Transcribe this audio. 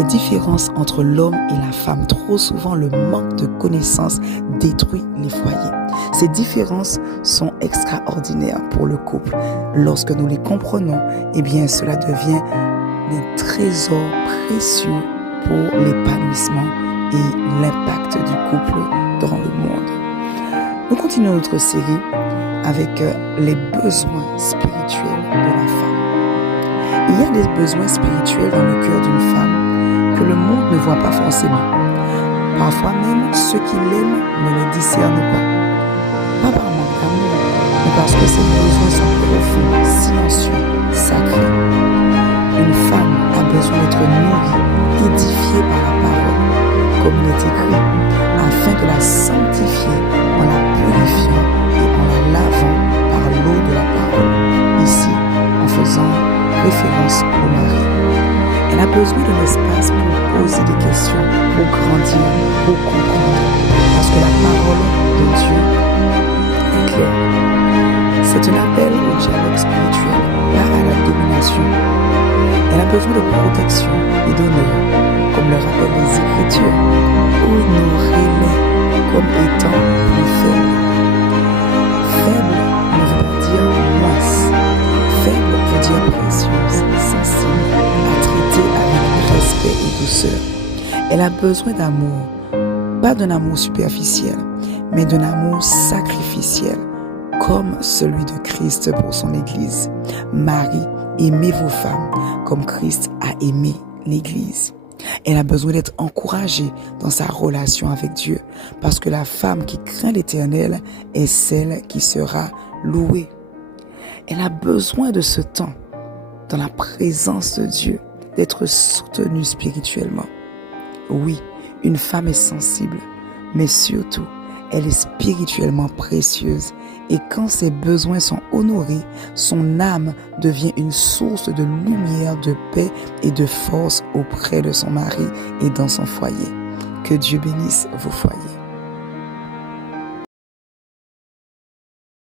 Les différences entre l'homme et la femme, trop souvent le manque de connaissances détruit les foyers. Ces différences sont extraordinaires pour le couple. Lorsque nous les comprenons, eh bien cela devient des trésors précieux pour l'épanouissement et l'impact du couple dans le monde. Nous continuons notre série avec les besoins spirituels de la femme. Il y a des besoins spirituels dans le cœur d'une femme que le monde ne voit pas forcément. Parfois même, ceux qui l'aiment ne les discernent pas. Pas par manque d'amour, mais parce que ces besoins sont profonds, silencieux, sacrés. Une femme a besoin d'être nourrie, édifiée par la parole, comme il est écrit, afin de la sanctifier en la purifiant et en la lavant par l'eau de la parole. Ici, en faisant référence au mari. Elle a besoin d'un espace pour poser des questions, pour grandir, pour comprendre, parce que la parole de Dieu est claire. C'est un appel au dialogue spirituel, pas à la domination. Elle a besoin de protection et d'honneur, comme le rappellent les Écritures. Honorez-les comme étant plus faibles. Faible ne veut pas dire moins. Faible veut dire précieuse, sensible, à traiter avec respect et douceur. Elle a besoin d'amour, pas d'un amour superficiel, mais d'un amour sacrificiel, comme celui de Christ pour son Église. Marie, aimez vos femmes comme Christ a aimé l'Église. Elle a besoin d'être encouragée dans sa relation avec Dieu, parce que la femme qui craint l'Éternel est celle qui sera louée. Elle a besoin de ce temps dans la présence de Dieu, d'être soutenue spirituellement. Oui, une femme est sensible, mais surtout, elle est spirituellement précieuse. Et quand ses besoins sont honorés, son âme devient une source de lumière, de paix et de force auprès de son mari et dans son foyer. Que Dieu bénisse vos foyers.